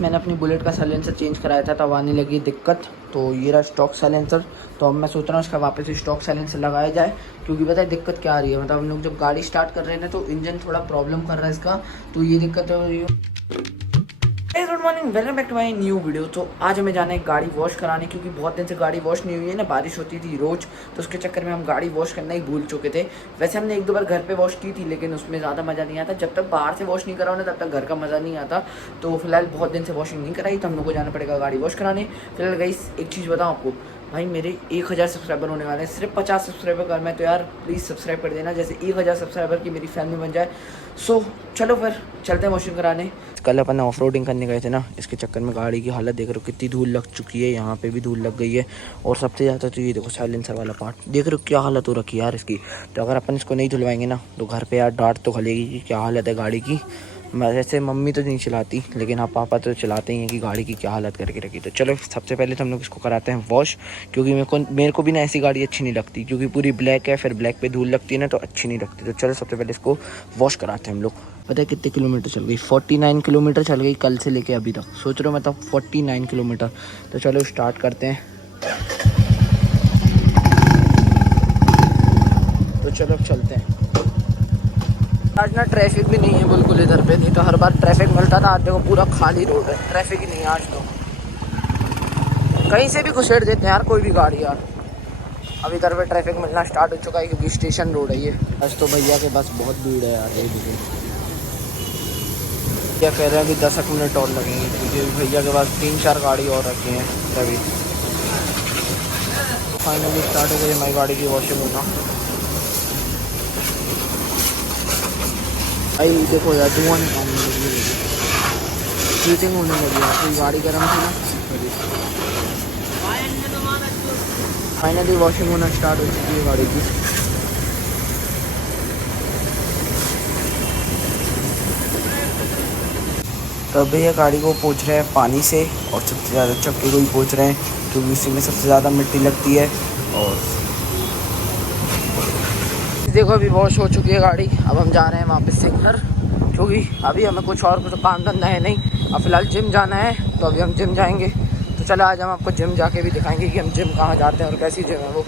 मैंने अपनी बुलेट का साइलेंसर चेंज कराया था तब आने लगी दिक्कत। तो ये रहा स्टॉक साइलेंसर। तो अब मैं सोच रहा हूँ इसका वापस से स्टॉक साइलेंसर लगाया जाए, क्योंकि पता है दिक्कत क्या आ रही है। मतलब हम लोग जब गाड़ी स्टार्ट कर रहे हैं ना तो इंजन थोड़ा प्रॉब्लम कर रहा है इसका, तो ये दिक्कत हो रही है। Good morning, welcome back to my new video. तो आज हमें जाना है गाड़ी वॉश कराने, क्योंकि बहुत दिन से गाड़ी वॉश नहीं हुई है ना, बारिश होती थी रोज़, तो उसके चक्कर में हम गाड़ी वॉश करना ही भूल चुके थे। वैसे हमने एक दो बार घर पे वॉश की थी, लेकिन उसमें ज़्यादा मज़ा नहीं आता। जब तक बाहर से वॉश नहीं कराओ ना तब तक घर का मज़ा नहीं आता। तो फिलहाल बहुत दिन से वॉशिंग नहीं कराई, तो हम लोग को जाना पड़ेगा गाड़ी वॉश कराने। फिलहाल गाइस एक चीज़ बताऊँ आपको, भाई मेरे 1000 सब्सक्राइबर होने वाले हैं। सिर्फ 50 सब्सक्राइबर करना है, तो यार प्लीज़ सब्सक्राइब कर देना, जैसे 1000 सब्सक्राइबर की मेरी फैमिली बन जाए। सो चलो फिर चलते हैं वॉशिंग कराने। कल अपन ऑफ रोडिंग करने गए थे ना, इसके चक्कर में गाड़ी की हालत देख रहे हो कितनी धूल लग चुकी है। यहाँ पे भी धूल लग गई है, और सबसे ज़्यादा तो ये देखो साइलेंसर वाला पार्ट देख रहे हो क्या हालत हो रखी है यार इसकी। तो अगर अपन इसको नहीं धुलवाएंगे ना तो घर पे यार डांट तो खलेगी कि क्या हालत है गाड़ी की। वैसे मम्मी तो नहीं चलाती, लेकिन हाँ पापा तो चलाते ही हैं कि गाड़ी की क्या हालत करके रखी। तो चलो सबसे पहले तो हम लोग इसको कराते हैं वॉश, क्योंकि मेरे को भी ना ऐसी गाड़ी अच्छी नहीं लगती, क्योंकि पूरी ब्लैक है, फिर ब्लैक पे धूल लगती है ना तो अच्छी नहीं लगती। तो चलो सबसे पहले इसको वॉश कराते हैं हम लोग। पता है कितने किलोमीटर चल गई? 49 किलोमीटर चल गई कल से लेके अभी तक। सोच रहे हो मतलब 49 किलोमीटर। तो चलो स्टार्ट करते हैं। तो चलो चलते हैं। आज ना ट्रैफिक भी नहीं है बिल्कुल इधर पे, नहीं तो हर बार ट्रैफिक मिलता था। आज देखो पूरा खाली रोड है, ट्रैफिक ही नहीं है आज तो। कहीं से भी घुसेड़ देते हैं यार कोई भी गाड़ी यार। अब इधर पे ट्रैफिक मिलना स्टार्ट हो चुका है, क्योंकि स्टेशन रोड है ये। आज तो भैया के पास बहुत भीड़ है यार। ये देखिए क्या कह रहे हैं, अभी 10 मिनट और लगेंगे, क्योंकि भैया के पास 3-4 गाड़ी और रखी हैं अभी। फाइनली स्टार्ट हो गई हमारी गाड़ी की वॉशिंग होना। भाई देखो यार धुआं निकालने लगी, हीटिंग होने लगी है, कोई गाड़ी गर्म थी ना। फाइनली वॉशिंग होना स्टार्ट हो चुकी है गाड़ी की। तो भैया गाड़ी को पोंछ रहे हैं पानी से, और सबसे ज़्यादा चक्के को ही पोंछ रहे हैं, क्योंकि उसी में सबसे ज़्यादा मिट्टी लगती है। और देखो अभी वॉश हो चुकी है गाड़ी। अब हम जा रहे हैं वापस से घर, क्योंकि अभी हमें कुछ काम धंधा है नहीं। अब फिलहाल जिम जाना है, तो अभी हम जिम जाएंगे। तो चलो आज हम आपको जिम जाके भी दिखाएंगे कि हम जिम कहाँ जाते हैं और कैसी जिम है वो।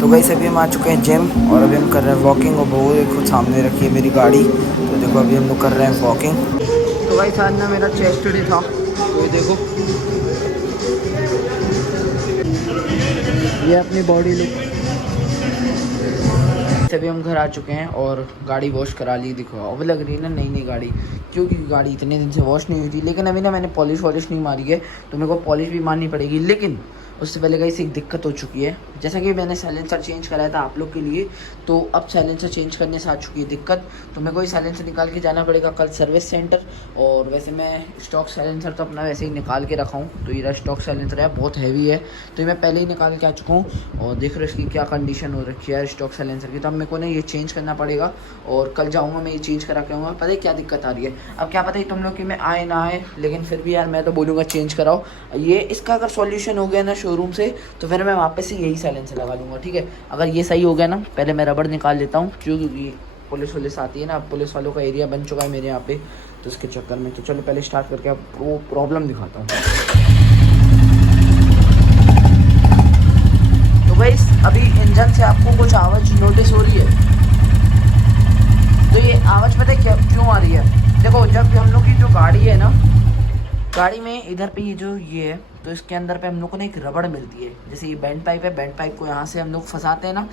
तो गाइस अभी हम आ चुके हैं जिम, और अभी हम कर रहे हैं वॉकिंग। और वो देखो सामने रखी है मेरी गाड़ी, तो देखो अभी हम लोग कर रहे हैं वॉकिंग। तो गाइस आज ना मेरा चेस्ट डे था, तो ये देखो ये अपनी बॉडी लुक। तभी हम घर आ चुके हैं और गाड़ी वॉश करा ली। देखो अब लग रही है ना नई नई गाड़ी, क्योंकि गाड़ी इतने दिन से वॉश नहीं हुई थी। लेकिन अभी ना मैंने पॉलिश वॉलिश नहीं मारी है, तो मेरे को पॉलिश भी मारनी पड़ेगी। लेकिन उससे पहले गाइस एक दिक्कत हो चुकी है। जैसा कि मैंने साइलेंसर चेंज कराया था आप लोग के लिए, तो अब साइलेंसर चेंज करने से आ चुकी है दिक्कत। तो मेरे को ये साइलेंसर निकाल के जाना पड़ेगा कल सर्विस सेंटर। और वैसे मैं स्टॉक साइलेंसर तो अपना वैसे ही निकाल के रखा हूँ। तो ये स्टॉक साइलेंसर है, बहुत हैवी है, तो ये मैं पहले ही निकाल के आ चुका हूँ। और देख रहे हो इसकी क्या कंडीशन हो रखी है स्टॉक साइलेंसर की। तो अब मेरे को ना ये चेंज करना पड़ेगा, और कल जाऊँगा मैं ये चेंज करा के आऊँगा। पता है क्या दिक्कत आ रही है? अब क्या पता है तुम लोग कि मैं आए ना आए, लेकिन फिर भी यार मैं तो बोलूँगा चेंज कराओ ये। इसका अगर सॉल्यूशन हो गया ना शोरूम से, तो फिर मैं वापस से यही साइलेंसर लगा लूँगा, ठीक है। अगर ये सही हो गया ना, पहले मैं रबड़ निकाल लेता हूँ, क्योंकि पुलिस वुलिस आती है ना, अब पुलिस वालों का एरिया बन चुका है मेरे यहाँ पे, तो इसके चक्कर में। तो चलो पहले स्टार्ट करके अब वो प्रॉब्लम दिखाता हूँ। तो गाइस अभी इंजन से आपको कुछ आवाज़ नोटिस हो रही है, तो ये आवाज़ पता है क्या क्यों आ रही है? देखो जब हम लोग की जो गाड़ी है ना, गाड़ी में इधर पे ये जो ये है, तो इसके अंदर पे हम लोग को ना एक रबड़ मिलती है। जैसे ये बैंड पाइप है, बैंड पाइप को यहाँ से हम लोग फंसाते हैं ना,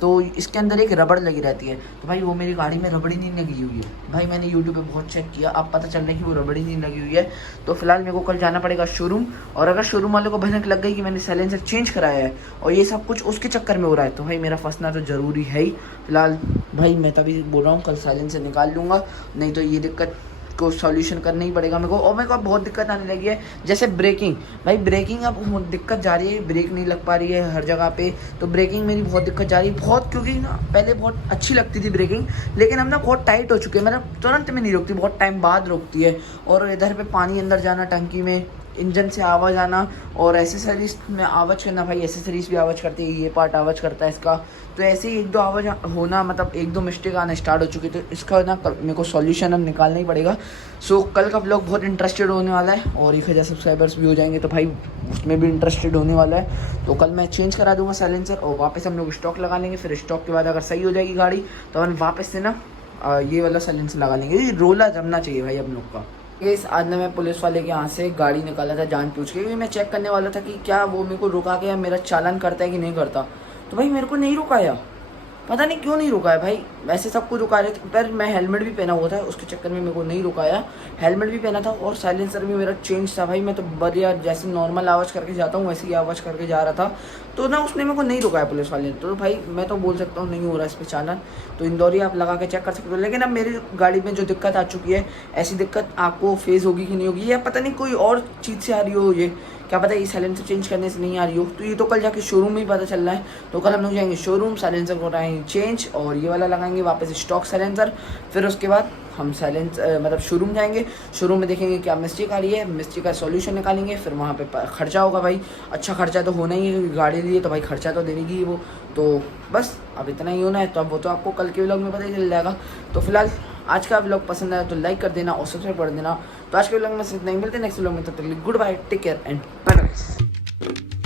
तो इसके अंदर एक रबड़ लगी रहती है। तो भाई वो मेरी गाड़ी में रबड़ ही नहीं लगी हुई है। भाई मैंने यूट्यूब पे बहुत चेक किया, अब पता चल रहा है कि वो रबड़ ही नहीं लगी हुई है। तो फिलहाल मेरे को कल जाना पड़ेगा शोरूम, और अगर शोरूम वालों को भनक लग गई कि मैंने साइलेंसर चेंज कराया है और ये सब कुछ उसके चक्कर में हो रहा है, तो भाई मेरा फंसना तो ज़रूरी है ही। फिलहाल भाई मैं तभी बोल रहा हूँ कल साइलेंसर निकाल लूँगा, नहीं तो ये दिक्कत को सॉल्यूशन करना ही पड़ेगा मेरे को। और मेरे को बहुत दिक्कत आने लगी है, जैसे ब्रेकिंग। भाई ब्रेकिंग अब दिक्कत जा रही है, ब्रेक नहीं लग पा रही है हर जगह पे। तो ब्रेकिंग मेरी बहुत दिक्कत जा रही है बहुत, क्योंकि ना पहले बहुत अच्छी लगती थी ब्रेकिंग, लेकिन अब ना बहुत टाइट हो चुकी है। मतलब तुरंत में नहीं रुकती, बहुत टाइम बाद रुकती है। और इधर पे पानी अंदर जाना टंकी में, इंजन से आवाज़ आना और एसेसरीज में आवाज़ करना, भाई एसेसरीज भी आवाज़ करती है, ये पार्ट आवाज़ करता है इसका। तो ऐसे ही एक दो आवाज़ होना, मतलब एक दो मिस्टेक आना स्टार्ट हो चुकी, तो इसका ना मेरे को सॉल्यूशन अब निकालना ही पड़ेगा। सो कल का व्लॉग बहुत इंटरेस्टेड होने वाला है और 1000 सब्सक्राइबर्स भी हो जाएंगे तो भाई उसमें भी इंटरेस्टेड होने वाला है। तो कल मैं चेंज करा दूंगा साइलेंसर और वापस हम लोग स्टॉक लगा लेंगे। फिर स्टॉक के बाद अगर सही हो जाएगी गाड़ी तो हम वापस से ना ये वाला साइलेंसर लगा लेंगे। ये रोला जमना चाहिए भाई हम लोग का। इस आज ना मैं पुलिस वाले के यहाँ से गाड़ी निकाला था जान पूछ के, क्योंकि मैं चेक करने वाला था कि क्या वो मेरे को रुका के या मेरा चालान करता है कि नहीं करता। तो भाई मेरे को नहीं रुकाया, पता नहीं क्यों नहीं रुका है भाई। वैसे सबको रुका रहे थे, पर मैं हेलमेट भी पहना हुआ था, उसके चक्कर में मेरे को नहीं रुकाया। हेलमेट भी पहना था और साइलेंसर भी मेरा चेंज था भाई। मैं तो बढ़िया जैसे नॉर्मल आवाज़ करके जाता हूँ वैसे ही आवाज़ करके जा रहा था, तो ना उसने मेरे को नहीं रुकाया पुलिस वाले ने। तो भाई मैं तो बोल सकता हूँ नहीं हो रहा इस पर चालान। तो इंदौरी आप लगा के चेक कर सकते हो। लेकिन अब मेरी गाड़ी में जो दिक्कत आ चुकी है, ऐसी दिक्कत आपको फेस होगी कि नहीं होगी, या पता नहीं कोई और चीज़ से आ रही हो, ये क्या पता ये साइलेंसर चेंज करने से नहीं आ रही हो। तो ये तो कल जाके शोरूम में ही पता चल रहा है। तो कल हम लोग जाएंगे शोरूम, साइलेंसर को कराएंगे चेंज और ये वाला लगाएंगे वापस स्टॉक साइलेंसर। फिर उसके बाद हम मतलब शोरूम जाएंगे, शोरूम में देखेंगे क्या मिस्टेक आ रही है, मिस्टेक का सॉल्यूशन निकालेंगे। फिर वहाँ पे खर्चा होगा भाई, अच्छा खर्चा तो होना ही है क्योंकि गाड़ी ली है तो भाई खर्चा तो देगी ही वो। तो बस अब इतना ही होना है, तो अब वो तो आपको कल के व्लॉग में पता ही चल जाएगा। तो फिलहाल आज का व्लॉग पसंद आया तो लाइक कर देना और सब्सक्राइब कर देना। तो आज के व्लॉग में सिर्फ नहीं मिलते नेक्स्ट व्लॉग में, तब तक good bye, take care and bye.